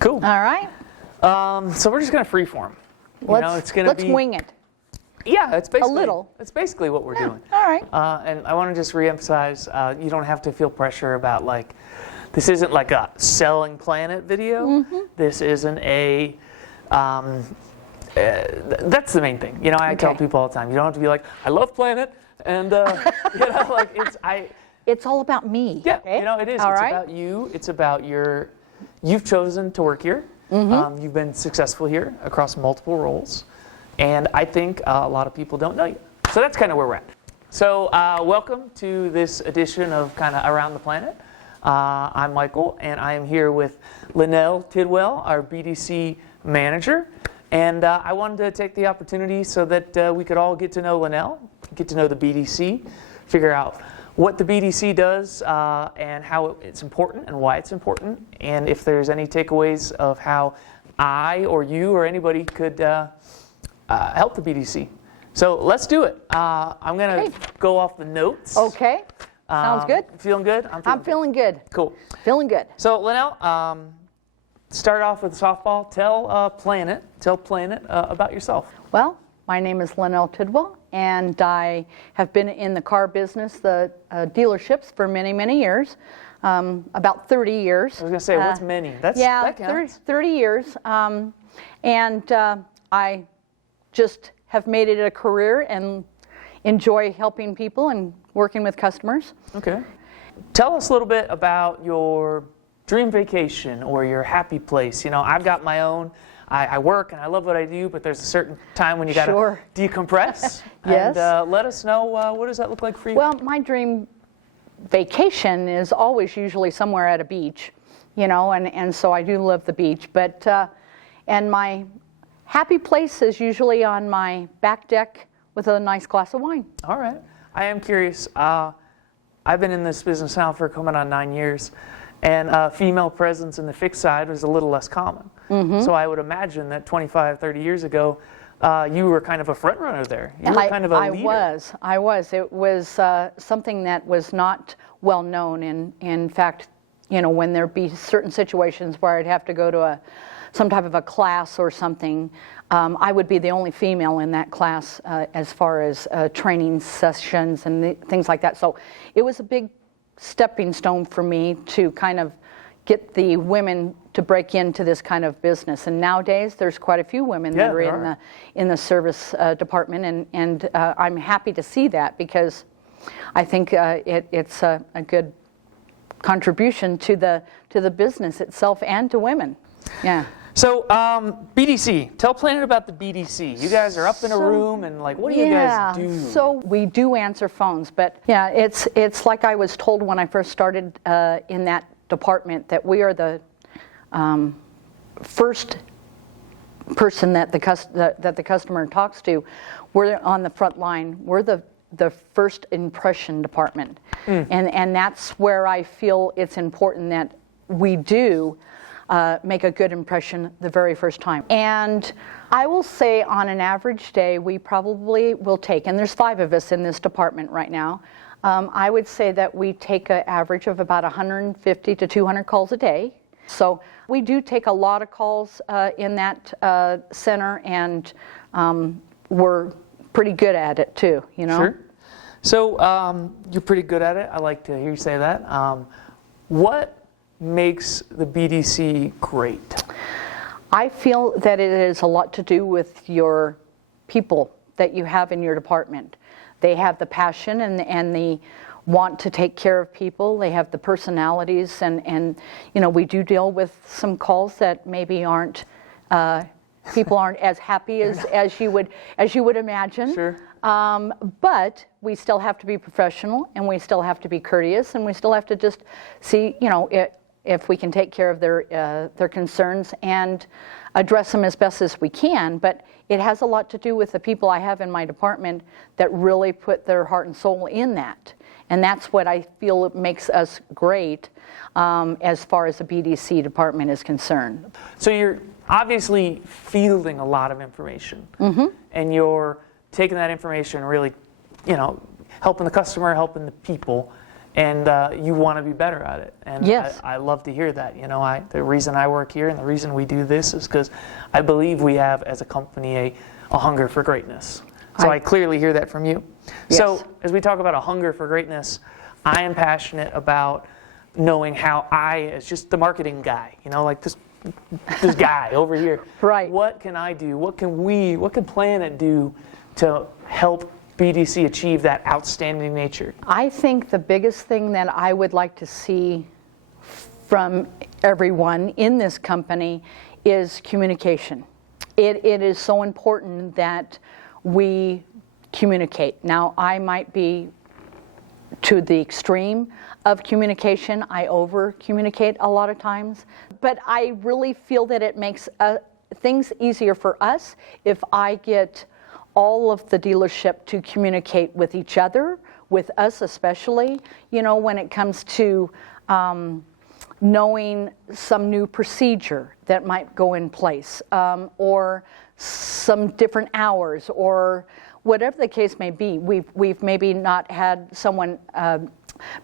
Cool. All right. So we're just going to freeform. Let's wing it. Yeah, it's basically A little. It's basically what we're doing. All right. And I want to just reemphasize, you don't have to feel pressure about this isn't like a selling Planet video. Mm-hmm. This isn't a. That's the main thing. I tell people all the time, you don't have to be like, I love Planet, and It's all about me. Yeah, okay? it is. All it's right. about you. It's about you've chosen to work here. Mm-hmm. You've been successful here across multiple roles. And I think a lot of people don't know you. So that's kind of where we're at. So welcome to this edition of kind of Around the Planet. I'm Michael, and I am here with Lynel Tidwell, our BDC manager. And I wanted to take the opportunity so that we could all get to know Lynel, get to know the BDC, figure out what the BDC does and how it's important and why it's important, and if there's any takeaways of how I or you or anybody could help the BDC. So let's do it. I'm going to go off the notes. Okay. Sounds good. Feeling good? I'm feeling good. Cool. Feeling good. So Lynel, start off with softball. Tell Planet about yourself. Well, my name is Lynel Tidwell, and I have been in the car business, the dealerships, for many, many years, about 30 years. I was going to say, what's many? That 30 years. And I just have made it a career and enjoy helping people and working with customers. Okay. Tell us a little bit about your dream vacation or your happy place. I've got my own. I work and I love what I do, but there's a certain time when you got to decompress. Yes. And let us know, what does that look like for you? Well, my dream vacation is always usually somewhere at a beach, and so I do love the beach. But and my happy place is usually on my back deck with a nice glass of wine. All right. I am curious. I've been in this business now for coming on 9 years, and female presence in the fixed side was a little less common. Mm-hmm. So I would imagine that 25, 30 years ago, you were kind of a front runner there. You were kind of a leader. I was. It was something that was not well known. In fact, when there'd be certain situations where I'd have to go to some type of a class or something, I would be the only female in that class as far as training sessions and things like that. So it was a big stepping stone for me to kind of get the women to break into this kind of business. And nowadays, there's quite a few women that are in the service department, and I'm happy to see that because I think it's a good contribution to the business itself and to women. Yeah. So BDC, tell Planet about the BDC. You guys are up in a room and what do you guys do? So we do answer phones, but it's like I was told when I first started in that department that we are the first person that the customer talks to. We're on the front line. We're the first impression department, and that's where I feel it's important that we do make a good impression the very first time. And I will say on an average day, we probably will take, and there's 5 of us in this department right now, I would say that we take an average of about 150 to 200 calls a day. So we do take a lot of calls in that center, and we're pretty good at it too, Sure. So you're pretty good at it. I like to hear you say that. What makes the BDC great? I feel that it has a lot to do with your people that you have in your department. They have the passion and the want to take care of people. They have the personalities, and we do deal with some calls that maybe aren't people aren't as happy as you would imagine. Sure. But we still have to be professional, and we still have to be courteous, and we still have to just see if we can take care of their concerns and address them as best as we can. But it has a lot to do with the people I have in my department that really put their heart and soul in that. And that's what I feel makes us great as far as the BDC department is concerned. So you're obviously fielding a lot of information, and you're taking that information, really, helping the customer, helping the people, and you want to be better at it. And Yes. I love to hear that. The reason I work here and the reason we do this is because I believe we have, as a company, a hunger for greatness. So I clearly hear that from you. Yes. So as we talk about a hunger for greatness, I am passionate about knowing how as just the marketing guy, like this guy over here. Right. What can I do? What can Planet do to help BDC achieve that outstanding nature? I think the biggest thing that I would like to see from everyone in this company is communication. It is so important that we communicate. Now, I might be to the extreme of communication. I over communicate a lot of times, but I really feel that it makes things easier for us if I get all of the dealership to communicate with each other, with us especially, when it comes to knowing some new procedure that might go in place, or some different hours, or whatever the case may be. We've maybe not had someone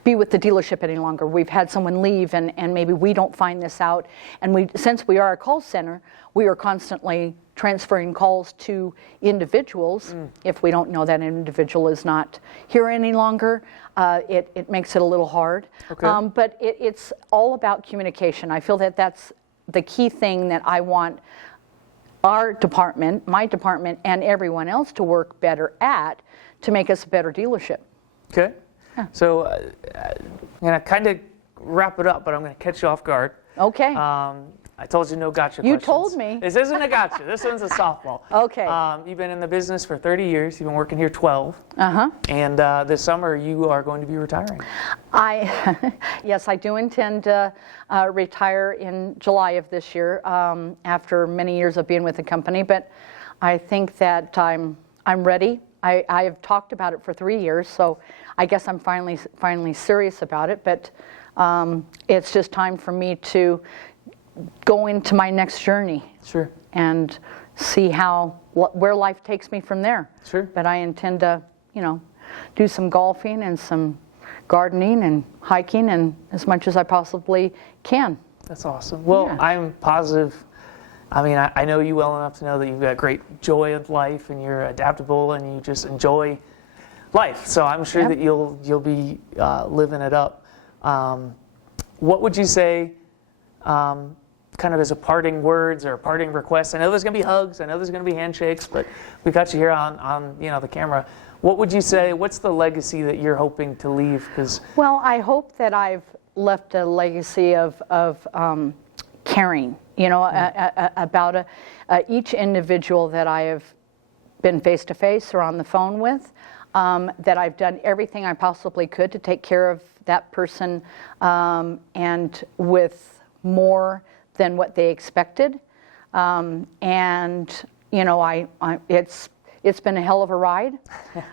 be with the dealership any longer. We've had someone leave, and maybe we don't find this out. And since we are a call center, we are constantly transferring calls to individuals. If we don't know that individual is not here any longer, it makes it a little hard. Okay. But it's all about communication. I feel that that's the key thing that I want our department, my department, and everyone else to work better at to make us a better dealership. Okay. Yeah. So I'm going to kind of wrap it up, but I'm going to catch you off guard. Okay. I told you no gotcha You questions. told me. This isn't a gotcha. This one's a softball. Okay. You've been in the business for 30 years. You've been working here 12. Uh-huh. And this summer you are going to be retiring. Yes, I do intend to retire in July of this year, after many years of being with the company. But I think that I'm ready. I have talked about it for 3 years, so I guess I'm finally serious about it. But it's just time for me to go into my next journey. Sure. And see where life takes me from there. Sure. But I intend to, do some golfing and some gardening and hiking, and as much as I possibly can. That's awesome. Well, Yeah. I'm positive. I know you well enough to know that you've got great joy of life, and you're adaptable, and you just enjoy life. So I'm sure Yep. that you'll be living it up. What would you say, kind of as a parting words or a parting request? I know there's going to be hugs. I know there's going to be handshakes, but we got you here on the camera. What would you say? What's the legacy that you're hoping to leave? Well, I hope that I've left a legacy of caring, about each individual that I have been face-to-face or on the phone with, that I've done everything I possibly could to take care of that person, and with more than what they expected. It's been a hell of a ride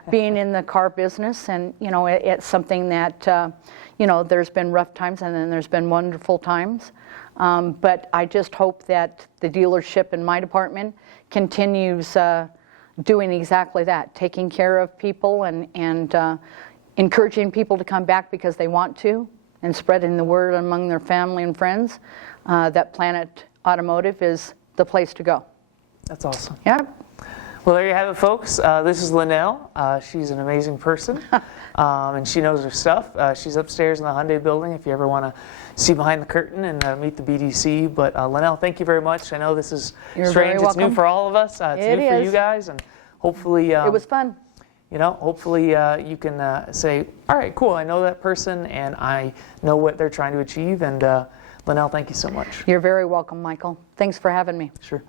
being in the car business, and it's something that there's been rough times and then there's been wonderful times. But I just hope that the dealership in my department continues doing exactly that, taking care of people and encouraging people to come back because they want to, and spreading the word among their family and friends that Planet Automotive is the place to go. That's awesome. Yep. Well, there you have it, folks. This is Lynel. She's an amazing person, and she knows her stuff. She's upstairs in the Hyundai building if you ever want to see behind the curtain and meet the BDC. But Lynel, thank you very much. I know this is You're strange. very welcome. It's new for all of us. It's It new for you is. guys, and hopefully It was fun. hopefully you can say, all right, cool, I know that person, and I know what they're trying to achieve. And Lynel, thank you so much. You're very welcome, Michael. Thanks for having me. Sure.